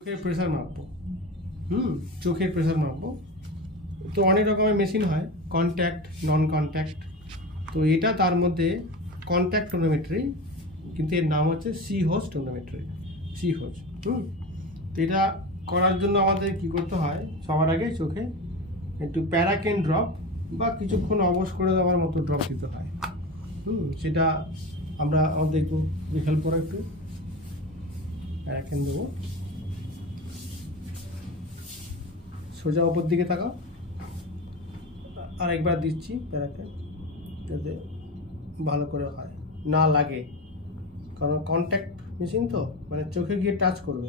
চোখের প্রেসার মাপবো। চোখের প্রেসার মাপবো। তো অনেক রকমের মেশিন হয়, কন্ট্যাক্ট, নন কন্ট্যাক্ট। তো এটা তার মধ্যে কন্ট্যাক্ট টোনোমেট্রি, কিন্তু এর নাম হচ্ছে সি হোজ টোনোমেট্রি, সি হোজ। তো এটা করার জন্য আমাদের কি করতে হয়, সবার আগে চোখে একটু প্যারাকেন ড্রপ বা কিছুক্ষণ অবশ করে দেওয়ার মতো ড্রপ দিতে হয়। সেটা আমরা আমাদের একটু বিকাল পরে একটু প্যারাকেন দেবো। সোজা উপর দিকে তাকাও, আর একবার দিচ্ছি প্যারাকেন, যাতে ভালো করে হয়, না লাগে, কারণ কন্ট্যাক্ট মেশিন তো, মানে চোখে গিয়ে টাচ করবে,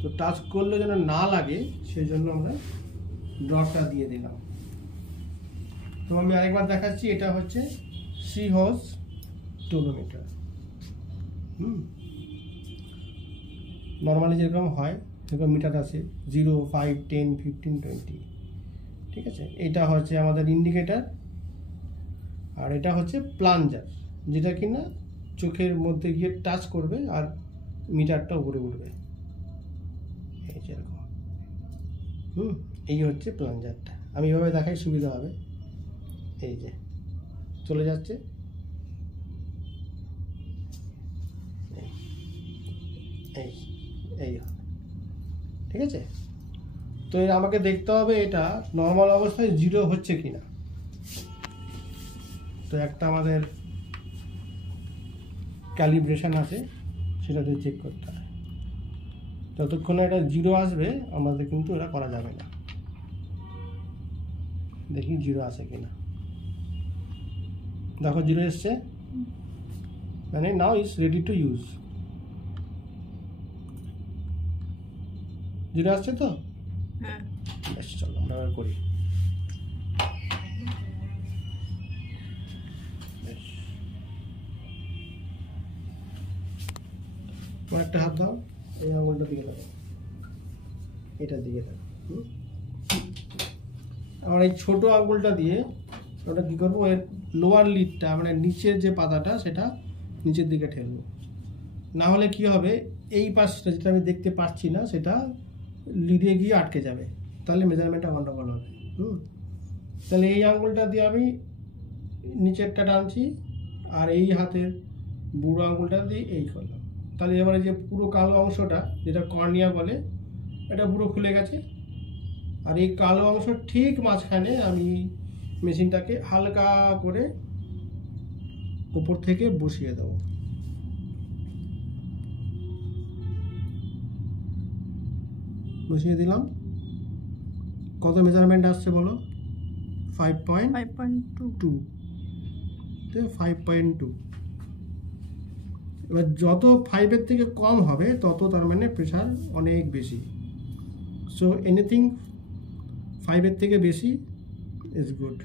তো টাচ করলে যেন না লাগে সেই জন্য আমরা ড্রপটা দিয়ে দিলাম। তো আমি আরেকবার দেখাচ্ছি, এটা হচ্ছে সি হোজ টোনোমিটার। নর্মালি যেরকম হয় সেরকম মিটার আছে, 0, 5, 10, 15, 20, ঠিক আছে। এটা হচ্ছে আমাদের ইন্ডিকেটার, আর এটা হচ্ছে প্লাঞ্জার, যেটা কিনা চোখের মধ্যে গিয়ে টাচ করবে আর মিটারটা উপরে উঠবে, এই যেরকম। এই হচ্ছে প্লাঞ্জারটা। আমি এভাবে দেখাই সুবিধা হবে। এই যে চলে যাচ্ছে, এই এই হবে, ঠিক আছে। তো আমাকে দেখতে হবে এটা নর্মাল অবস্থায় 0 হচ্ছে কিনা। তো একটা আমাদের ক্যালিব্রেশন আছে, সেটাতে চেক করতে হয়। যতক্ষণে এটা 0 আসবে আমাদের কিন্তু এটা করা যাবে না। দেখি 0 আসে কিনা। দেখো 0 এসছে, মানে now is ready to use. 0 আসছে তো? হ্যাঁ, বেশ, চলো আমরা করি। তোমার একটা হাত দাও, এই আঙুলটা দিকে থাকো, এটার দিকে থাকো। আমার এই ছোট আঙুলটা দিয়ে ওটা কী করবো, এর লোয়ার লিডটা, মানে নিচের যে পাতাটা, সেটা নিচের দিকে ঠেলবো। না হলে কি হবে, এই পাশটা যেটা আমি দেখতে পাচ্ছি না সেটা লিডে গিয়ে আটকে যাবে, তাহলে মেজারমেন্টটা গন্ডগোল হবে। তাহলে এই আঙুলটা দিয়ে আমি নিচেরটা টানছি, আর এই হাতের বুড়ো আঙুলটা দিয়ে এই করলাম। তাহলে এবারে যে পুরো কালো অংশটা, যেটা কর্নিয়া বলে, এটা পুরো খুলে গেছে। আর এই কালো অংশ ঠিক মাঝখানে আমি মেশিনটাকে হালকা করে উপর থেকে বসিয়ে দেবো। বসিয়ে দিলাম। কত মেজারমেন্ট আসছে বলো? 5.2। 5.2। এবার যত 5-এর থেকে কম হবে তত তার মানে প্রেশার অনেক বেশি। সো এনিথিং 5-এর থেকে বেশি ইজ গুড।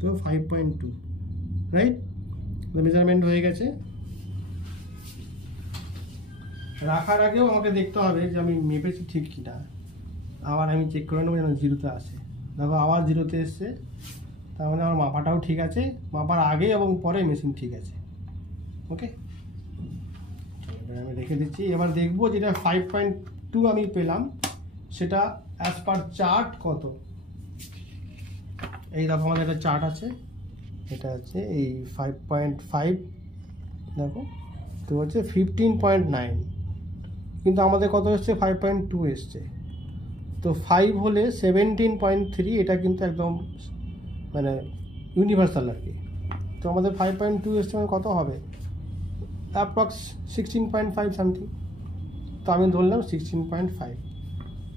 তো 5.2, রাইট? মেজারমেন্ট হয়ে গেছে। রাখার আগেও আমাকে দেখতে হবে যে আমি মেপেছি ঠিক কিনা। আবার আমি চেক করে নেবো যেন 0-তে আসে। দেখো আবার 0-তে এসছে, তার মানে আমার মাপাটাও ঠিক আছে, মাপার আগে এবং পরে মেশিন ঠিক আছে। ওকে, আমি রেখে দিচ্ছি। এবার দেখবো যেটা 5.2 আমি পেলাম, সেটা অ্যাজ পার চার্ট কত। এই দেখো আমাদের একটা চার্ট আছে, এটা আছে এই 5.5, দেখো তো হচ্ছে 15.9, কিন্তু আমাদের কত এসছে? 5.2 এসছে। তো 5 হলে 17.3, এটা কিন্তু একদম মানে ইউনিভার্সাল আর কি। তো আমাদের 5.2 এসছে, মানে কত হবে? Approx 16.5 something. তো আমি ধরলাম 16.5।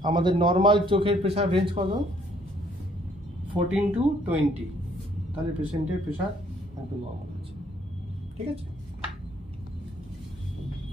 আমাদের নর্মাল চোখের প্রেশার রেঞ্জ কত? 14 to 20। তাহলে পেশেন্টের প্রেশার একদম নর্মাল আছে, ঠিক আছে।